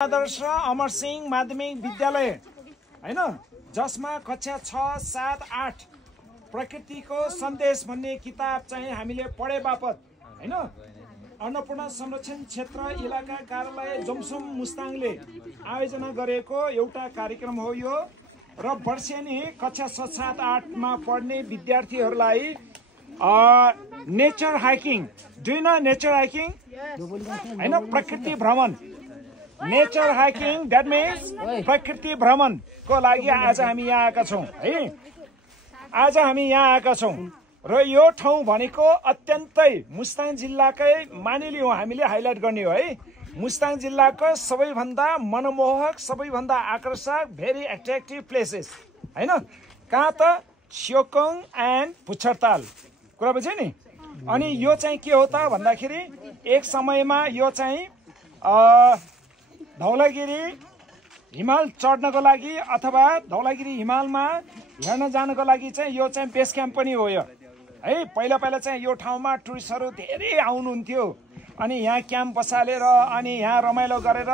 आदर्श अमर सिंह माध्यमिक विद्यालय हैन जसमा कक्षा 6, 7, 8 प्रकृतिको सन्देश भन्ने किताब चाहिँ हामीले पढे बापत हैन अन्नपूर्ण संरक्षण क्षेत्र इलाका कार्यालय जोमसोम मुस्ताङले आयोजना गरेको एउटा कार्यक्रम हो यो र वर्षेनी कक्षा 6, 7, 8 मा पढ्ने विद्यार्थीहरूलाई nature hiking do you know nature hiking हैन प्रकृति भ्रमण नेचर हाइकिङ द्याट मिन्स प्रकृति भ्रमण को लागि आज हामी यहाँ आएका छौं है आज हामी यहाँ आएका छौं र यो ठाउँ भनेको अत्यन्तै मुस्ताङ जिल्लाकै मानिलियौं हामीले हाइलाइट गर्ने हो है मुस्ताङ जिल्लाको सबैभन्दा मनमोहक सबैभन्दा आकर्षक भेरी एट्र्याक्टिभ प्लेसेस हैन कहाँ त स्योकोङ एन्ड पुच्छरताल कुरा बुझ्यो नि अनि यो चाहिँ के हो त भन्दाखेरि एक समयमा यो चाहिँ धौलागिरी हिमाल चढ्नको लागि अथवा धौलागिरी हिमालमा हेर्न जानको लागि चाहिँ यो चाहिँ बेस क्याम्प पनि हो यो है पहिला चाहिँ यो ठाउँमा टुरिस्टहरू धेरै आउनुहुन्थ्यो अनि यहाँ क्याम्प बसालेर अनि यहाँ रमाइलो गरेर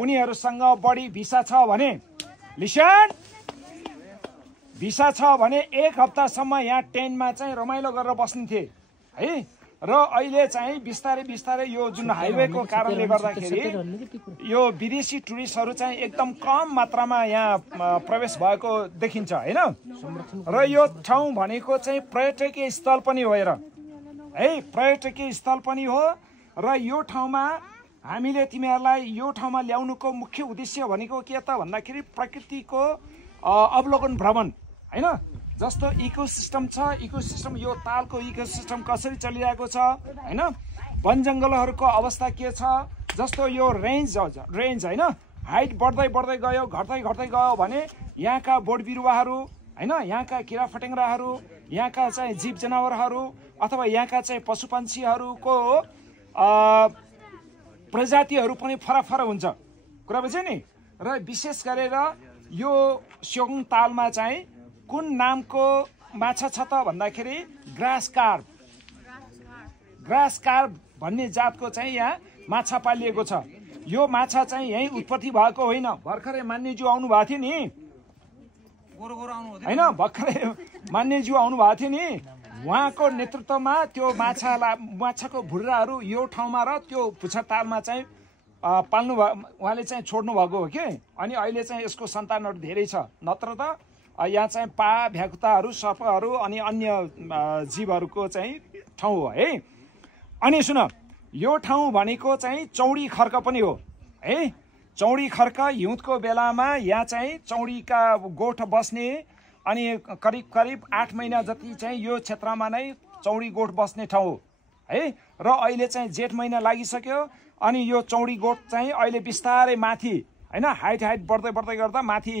उनीहरूसँग बढी भिसा छ भने लिसन भिसा छ भने एक हप्तासम्म यहाँ टेन्टमा चाहिँ रमाइलो गरेर बस्ने है र अहिले चाहिँ बिस्तारै यो जुन हाइवेको कारणले गर्दाखेरि यो विदेशी टुरिस्टहरू चाहिँ एकदम कम मात्रामा यहाँ प्रवेश भएको देखिन्छ हैन र यो ठाउँ भनेको चाहिँ पर्यटकीय स्थल पनि हो है पर्यटकीय स्थल पनि हो र यो ठाउँमा हामीले तिमीहरूलाई यो ठाउँमा ल्याउनुको मुख्य उद्देश्य भनेको के त भन्दाखेरि प्रकृतिको अवलोकन भ्रमण हैन जस्तो इकोसिस्टम छ इकोसिस्टम यो तालको इकोसिस्टम कसरी चलिरहेको छ हैन वन जंगलहरूको अवस्था के छ जस्तो यो रेन्ज हैन हाइट बढ्दै गयो घट्दै गयो भने यहाँका बोट बिरुवाहरू हैन यहाँका किरा फटेङ्ग्राहरू यहाँका चाहिँ जीव जनावरहरू अथवा यहाँका चाहिँ पशुपन्छीहरूको प्रजातिहरू पनि फरक हुन्छ कुरा बुझ्यो नि र विशेष गरेर यो स्योकोङ तालमा चाहिँ कुन नामको माछा छ त भन्दाखेरि ग्रास कार्प भन्ने जातको चाहिँ यहाँ माछा पालिएको छ यो माछा चाहिँ यही उत्पत्ति भएको होइन भर्खरै मान्यज्यू आउनु भएको थियो नि हैन भर्खरै मान्यज्यू आउनु भएको थियो नि उहाँको नेतृत्वमा त्यो माछाको भुर्राहरू यो ठाउँमा र त्यो पुच्छरतालमा चाहिँ पाल्नु उहाँले चाहिँ छोड्नु भएको हो कि अनि अहिले चाहिँ यसको सन्तानहरू धेरै छ नत्र त यहाँ चाहिँ पा भ्याकुताहरू सर्पहरू अनि अन्य जीवहरूको चाहिँ ठाउँ हो है अनि सुन यो ठाउँ भनेको चाहिँ चौडी खर्क पनि हो है चौडी खर्क हिउँदको बेलामा यहाँ चाहिँ चौडीका गोठ बस्ने अनि करिब 8 महिना जति चाहिँ यो क्षेत्रमा नै चौडी गोठ बस्ने ठाउँ हो है र अहिले चाहिँ जेठ महिना लागिसक्यो अनि यो चौडी गोठ चाहिँ अहिले बिस्तारै माथि हैन हाइट बढ्दै गर्दा माथि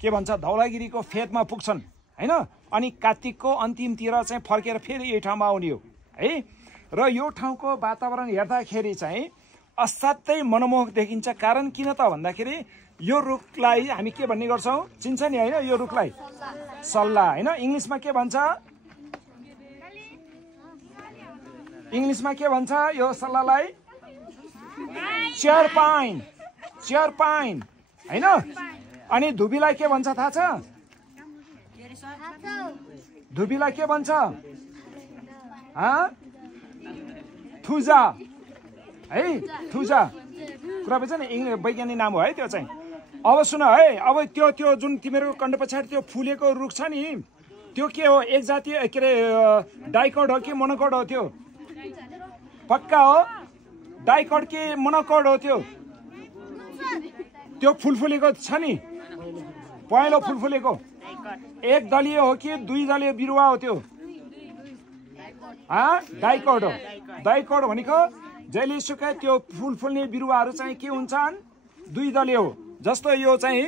के भन्छ धौलागिरीको फेदमा पुग्छन् हैन अनि कार्तिकको अन्तिमतिर चाहिँ फर्केर फेरि यही ठाउँमा आउने हो है र यो ठाउँको वातावरण हेर्दाखेरि चाहिँ असाध्यै मनमोहक देखिन्छ कारण किन त भन्दाखेरि यो रुखलाई हामी के भन्ने गर्छौं चिन्छ नि हैन यो रुखलाई सल्ला हैन इंग्लिशमा के भन्छ यो सल्लालाई चियर पाइन हैन अनि धुबीलाई के भन्छ थाहा छ धुबीलाई के भन्छ थुजा है थुजा कुरा बुझ्छ नि वैज्ञानिक नाम हो है त्यो चाहिँ अब सुन है अब त्यो जुन तिमीहरूको कण्ड पछाडि त्यो फुलेको रुख छ नि त्यो के हो एक जातीय के अरे डाइकोड हो कि मोनोकोड हो पक्का हो डाइकोड कि मोनोकोड हो त्यो फुलेको छ नि पहेँलो फुलेको एक दलीय हो कि दुई दलीय बिरुवा हो त्यो डाइकोड हो डाइकोड भनेको जहिले सुकै त्यो फुल्ने बिरुवाहरू चाहिँ के हुन्छन् दुई दलीय हो जस्तो यो चाहिँ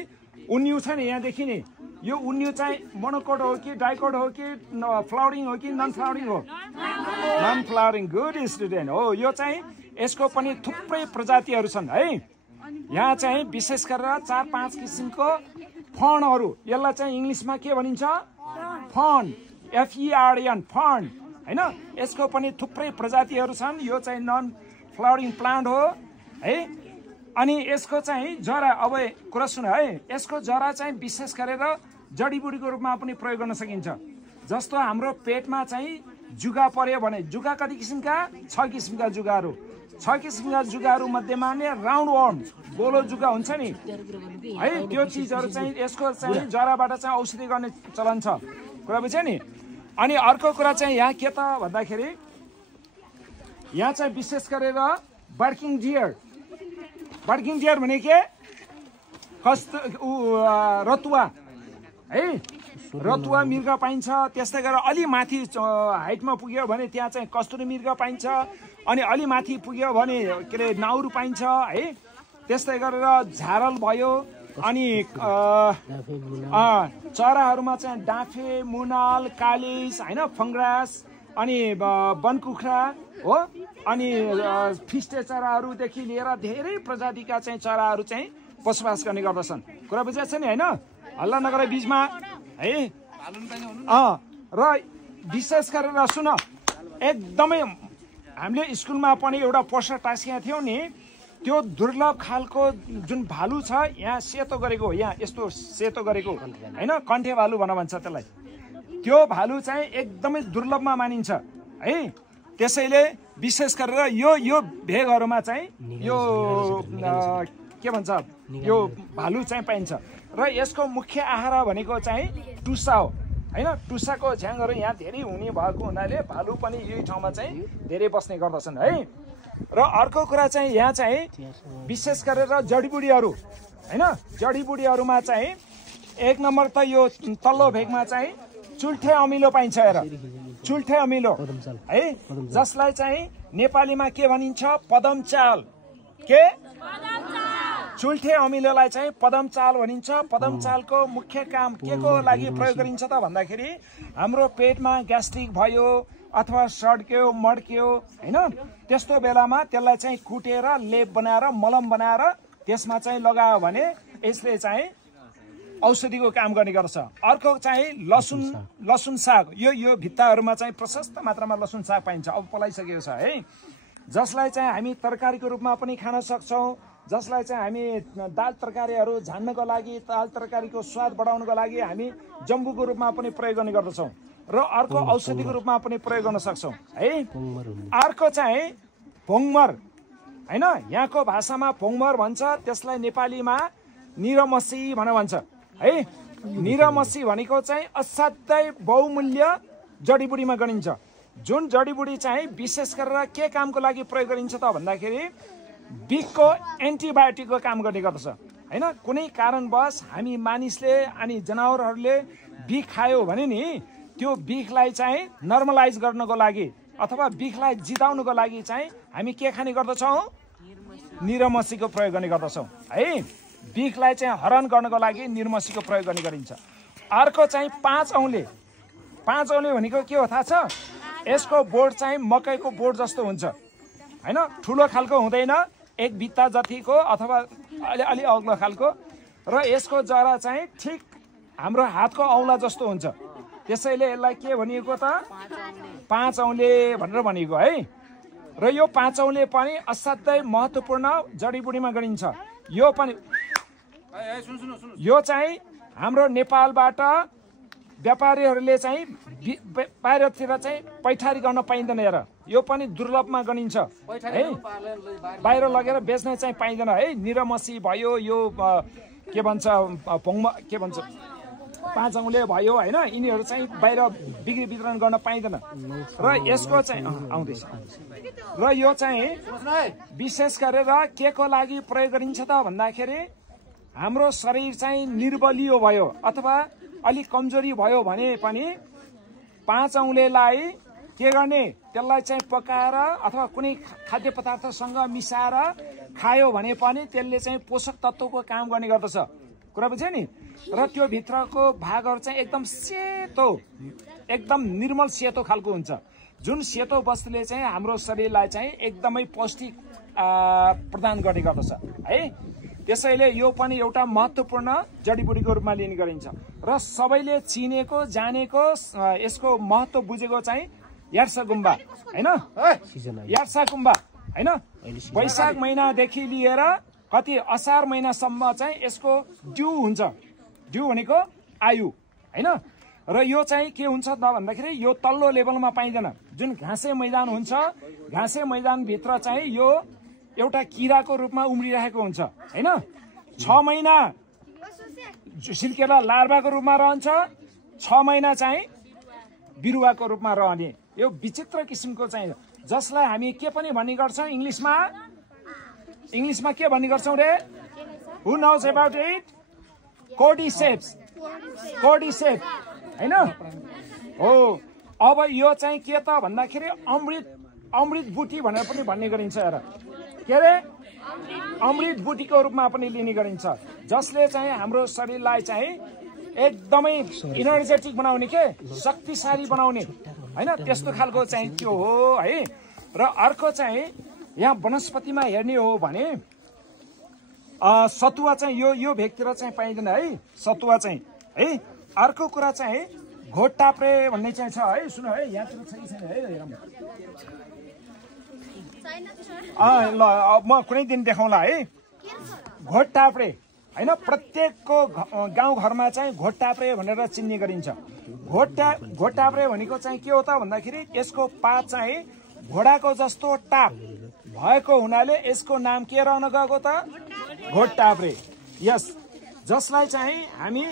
उन्यु छ नि यहाँ देखिने यो उन्यु चाहिँ मोनोकोड हो कि डाइकोड हो कि फ्लावरिङ हो कि नन फ्लावरिङ हो नन फ्लावरिङ गुड स्टुडेन्ट हो यो चाहिँ यसको पनि थुप्रै प्रजातिहरू छन् है यहाँ चाहिँ विशेष गरेर 4-5 किसिमको फर्नहरू यसलाई चाहिँ इंग्लिशमा के भनिन्छ फर्न FERN फर्न हैन यसको पनि थुप्रै प्रजातिहरू छन् यो चाहिँ नन फ्लावरिङ प्लान्ट हो है अनि यसको चाहिँ जरा अब कुरा सुन है, यसको जरा चाहिँ विशेष गरेर जडीबुटीको रूपमा पनि प्रयोग गर्न सकिन्छ। जस्तो हाम्रो पेटमा चाहिँ जुगा पर्यो भने, जुगा कति किसिमका? 6 किसिमका जुगाहरू। 6 किसिमका जुगाहरू मध्येमा नै राउन्ड वर्म गोलो जुगा हुन्छ नि है, त्यो चिजहरू चाहिँ यसको चाहिँ जराबाट चाहिँ औषधि गर्ने चलन छ। कुरा बुझ्यो नि। अनि अर्को कुरा चाहिँ यहाँ के त भन्दाखेरि यहाँ चाहिँ विशेष गरेर बर्किङ डियर भने के? रतुवा है, रतुवा मृग पाइन्छ। त्यस्तै गरेर अलि माथि हाइटमा पुग्यो भने त्यहाँ चाहिँ कस्तुरी मृग पाइन्छ। अनि अलि माथि पुग्यो भने के अरे नाउर पाइन्छ है। त्यस्तै गरेर झारल भयो। अनि चराहरूमा चाहिँ डाँफे, मुनाल, कालिस होइन, फङ्ग्रास, अनि बनकुखुरा हो। अनि फिस्टे चराहरूदेखि लिएर धेरै प्रजातिका चाहिँ चराहरू चाहिँ बसोबास गर्ने गर्दछन्। कुरा बुझेको छ नि होइन? हल्ला नगर बिचमा है। र विशेष गरेर सुन, एकदमै हामीले स्कुलमा पनि एउटा पोस्टर टाँसिएका थियौँ नि, त्यो दुर्लभ खालको जुन भालु छ यहाँ सेतो गरेको, यहाँ यस्तो सेतो गरेको होइन, कण्ठे भालु भन्छ त्यसलाई। त्यो भालु चाहिँ एकदमै दुर्लभमा मानिन्छ है। त्यसैले विशेष गरेर यो भेगहरूमा चाहिँ यो के भन्छ, यो भालु चाहिँ पाइन्छ। र यसको मुख्य आहारा भनेको चाहिँ टुसा हो होइन। टुसाको झ्याङहरू यहाँ धेरै हुने भएको हुनाले भालु पनि यही ठाउँमा चाहिँ धेरै बस्ने गर्दछन् है। र अर्को कुरा चाहिँ यहाँ चाहिँ विशेष गरेर जडीबुटीहरू होइन, जडीबुटीहरूमा चाहिँ 1 नम्बर त यो तल्लो भेगमा चाहिँ चुल्ठे अमिलो पाइन्छ। हेर, चुल्ठे अमिलो है, जसलाई चाहिँ नेपालीमा के भनिन्छ? पदम चाल। के? चुल्ठे अमिलोलाई चाहिँ पदम चाल भनिन्छ। पदम चालको मुख्य काम के को लागि प्रयोग गरिन्छ त भन्दाखेरि हाम्रो पेटमा ग्यास्ट्रिक भयो अथवा सड्क्यो मड्क्यो होइन, त्यस्तो बेलामा त्यसलाई चाहिँ कुटेर लेप बनाएर मलम बनाएर त्यसमा चाहिँ लगायो भने यसले चाहिँ औषधिको काम गर्ने गर्छ। अर्को चाहिँ लसुन साग। यो भित्ताहरूमा चाहिँ प्रशस्त मात्रामा लसुन साग पाइन्छ, अब पलाइसकेको छ है। जसलाई चाहिँ हामी तरकारीको रूपमा पनि खान सक्छौँ। जसलाई चाहिँ हामी दाल तरकारीहरू झान्नको लागि, दाल तरकारीको स्वाद बढाउनको लागि हामी जम्बुको रूपमा पनि प्रयोग गर्ने गर्दछौँ। र अर्को औषधिको रूपमा पनि प्रयोग गर्न सक्छौँ है। अर्को चाहिँ भोङमर होइन, यहाँको भाषामा भोङमर भन्छ, त्यसलाई नेपालीमा निरमसी भन्छ है। निरमसी भनेको चाहिँ असाध्यै बहुमूल्य जडीबुटीमा गनिन्छ। जुन जडीबुटी चाहिँ विशेष गरेर के कामको लागि प्रयोग गरिन्छ त भन्दाखेरि बिखको एन्टिबायोटिकको काम गर्ने गर्दछ होइन। कुनै कारणवश हामी मानिसले अनि जनावरहरूले बिख खायो भने नि त्यो बिखलाई चाहिँ नर्मलाइज गर्नको लागि अथवा बिखलाई जिताउनको लागि चाहिँ हामी के खाने गर्दछौँ? निरमसीको प्रयोग गर्ने गर्दछौँ है। बिखलाई चाहिँ हरण गर्नको लागि निरमसीको प्रयोग गर्ने गरिन्छ। अर्को चाहिँ 5 औँले। 5 औँले भनेको के हो थाहा छ? यसको बोर्ड चाहिँ मकैको बोर्ड जस्तो हुन्छ होइन, ठुलो खालको हुँदैन, 1 बित्ता जतिको अथवा अलि अग्लो खालको। र यसको जरा चाहिँ ठिक हाम्रो हातको औँला जस्तो हुन्छ। त्यसैले यसलाई के भनिएको त? 5 औँले भनेर भनिएको है। र यो 5 औँले पनि असाध्यै महत्त्वपूर्ण जडीबुटीमा गनिन्छ। यो चाहिँ हाम्रो नेपालबाट व्यापारीहरूले चाहिँ बाहिरतिर चाहिँ पैठारी गर्न पाइँदैन। हेर, यो पनि दुर्लभमा गनिन्छ है, बाहिर लगेर बेच्न चाहिँ पाइँदैन है। निरमसी भयो, यो के भन्छ के भन्छ 5 औँले भयो होइन, यिनीहरू चाहिँ बाहिर बिक्री वितरण गर्न पाइँदैन। र यसको चाहिँ आउँदैछ। र यो चाहिँ विशेष गरेर के को लागि प्रयोग गरिन्छ त भन्दाखेरि हाम्रो शरीर चाहिँ निर्बलियो भयो अथवा अलिक कमजोरी भयो भने पनि 5 औँलेलाई के गर्ने? त्यसलाई चाहिँ पकाएर अथवा कुनै खाद्य पदार्थसँग मिसाएर खायो भने पनि त्यसले चाहिँ पोषक तत्त्वको काम गर्ने गर्दछ। कुरा बुझ्यो नि। र त्यो भित्रको भागहरू चाहिँ एकदम सेतो, एकदम निर्मल सेतो खालको हुन्छ। जुन सेतो वस्तुले चाहिँ हाम्रो शरीरलाई चाहिँ एकदमै पौष्टिक प्रदान गर्ने गर्दछ है। त्यसैले यो पनि एउटा महत्त्वपूर्ण जडीबुटीको रूपमा लिने गरिन्छ। र सबैले चिनेको जानेको यसको महत्त्व बुझेको चाहिँ यार्सा गुम्बा होइन, यार्सा गुम्बा होइन। वैशाख महिनादेखि लिएर कति असार महिनासम्म चाहिँ यसको ड्यू हुन्छ। ड्यू भनेको आयु हैन। र यो चाहिँ के हुन्छ त भन्दाखेरि यो तल्लो लेभलमा पाइँदैन। जुन घाँसे मैदान हुन्छ, घाँसे मैदानभित्र चाहिँ यो एउटा किराको रूपमा उम्रिरहेको हुन्छ हैन। 6 महिना सिल्केला लार्भाको रूपमा रहन्छ, 6 महिना चाहिँ बिरुवाको रूपमा रहने। यो विचित्र किसिमको चाहिँ जसलाई हामी के पनि भन्ने गर्छौँ इंग्लिशमा के भन्ने गर्छौँ रे? हु नोज अबाउट इट? कोर्डिसेप्स। कोर्डिसेप हैन हो। अब यो चाहिँ के त भन्दाखेरि अमृत बुटी भनेर पनि भन्ने गरिन्छ। हेर के रे? अमृत बुटीको रूपमा पनि लिने गरिन्छ, जसले चाहिँ हाम्रो शरीरलाई चाहिँ एकदमै इनर्जेटिक बनाउने, के शक्तिशाली बनाउने हैन, त्यस्तो खालको चाहिँ त्यो हो है। र अर्को चाहिँ यहाँ वनस्पतिमा हेर्ने हो भने सतुवा चाहिँ यो भेगतिर चाहिँ पाइँदैन है, सतुवा चाहिँ है। अर्को कुरा चाहिँ घोटाप्रे भन्ने चाहिँ छ है। सुन है, यहाँतिर छ कि छैन है, हेरौँ। ल म कुनै दिन देखाउँला है। घोटाप्रे हैन, प्रत्येकको गाउँघरमा चाहिँ घोटाप्रे भनेर चिन्ने गरिन्छ। घोटाप्रे भनेको चाहिँ के हो त भन्दाखेरि यसको पात चाहिँ घोडाको जस्तो टाप भएको हुनाले यसको नाम के रहन गएको त? घोटाप्रे। यस, जसलाई चाहिँ हामी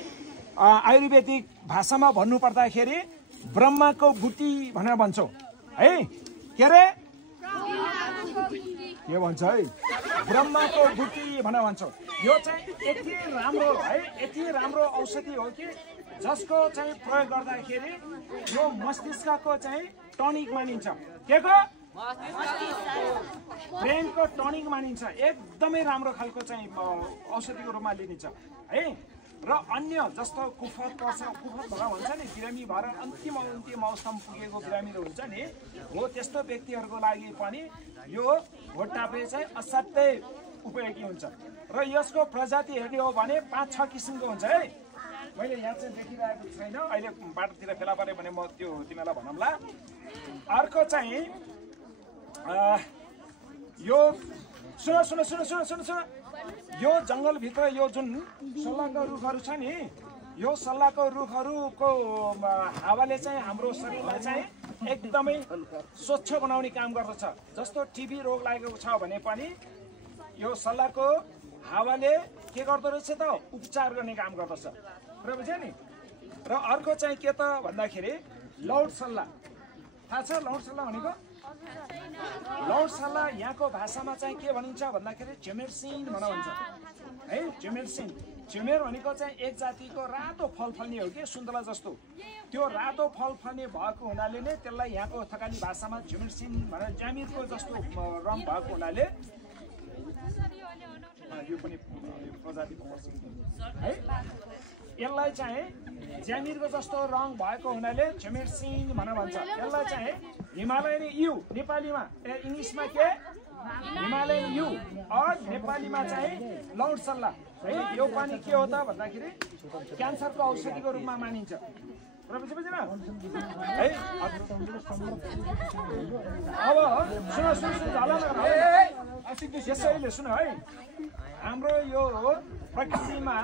आयुर्वेदिक भाषामा भन्नु पर्दाखेरि ब्रह्माको बुटी भनेर भन्छौँ है। के रे? के भन्छ है? ब्रह्माको बुटी भनेर भन्छौँ। यो चाहिँ यति राम्रो है, यति राम्रो औषधि हो कि जसको चाहिँ प्रयोग गर्दाखेरि यो मस्तिष्कको चाहिँ टनिक मानिन्छ। के को? ब्रेनको टनिक मानिन्छ। एकदमै राम्रो खालको चाहिँ औषधिको रूपमा लिनिन्छ है। र अन्य जस्तो कुफत पर्छ, कुफत भएर हुन्छ नि, बिरामी भएर अन्तिम अवस्थामा पुगेको बिरामीहरू हुन्छ नि, हो त्यस्तो व्यक्तिहरूको लागि पनि यो घोटाप्रे चाहिँ असाध्यै उपयोगी हुन्छ। र यसको प्रजाति हेर्ने हो भने 5-6 किसिमको हुन्छ है। मैले यहाँ चाहिँ देखिरहेको छैन, अहिले बाटोतिर फेला परे भने म त्यो तिमीलाई भनौँला। अर्को चाहिँ यो सुन यो जङ्गलभित्र यो जुन सल्लाहको रुखहरू छ नि, यो सल्लाहको रुखहरूको हावाले चाहिँ हाम्रो शरीरलाई चाहिँ एकदमै स्वच्छ बनाउने काम गर्दछ। जस्तो टिबी रोग लागेको छ भने पनि यो सल्लाहको हावाले के गर्दो रहेछ त? उपचार गर्ने काम गर्दछ। र बुझ्यो नि। र अर्को चाहिँ के त भन्दाखेरि लौट सल्लाह। थाहा छ लौट सल्लाह भनेको? लौट सल्लाह यहाँको भाषामा चाहिँ के भनिन्छ भन्दाखेरि झेमेरसिन भनेर भन्छ है। झेमेरसिन, झेमेर भनेको चाहिँ एक जातिको रातो फल फल्ने हो कि सुन्तला जस्तो। त्यो रातो फल फल्ने भएको हुनाले नै त्यसलाई यहाँको थकाली भाषामा झेमेरसिन भनेर, ज्यामिरको जस्तो रङ भएको हुनाले यो पनि प्रजातिमा पर्छ है। यसलाई चाहिँ ज्यामिरको जस्तो रङ भएको हुनाले झेमेरसिन भनेर भन्छ। यसलाई चाहिँ हिमालयन यु नेपालीमा, इङ्ग्लिसमा के हिमालयन यु, नेपालीमा चाहिँ लौट सल्लाह है। यो पनि के हो त भन्दाखेरि क्यान्सरको औषधिको रूपमा मानिन्छ। र बुझेन है। अब सुन यसैले सुन है, हाम्रो यो प्रकृतिमा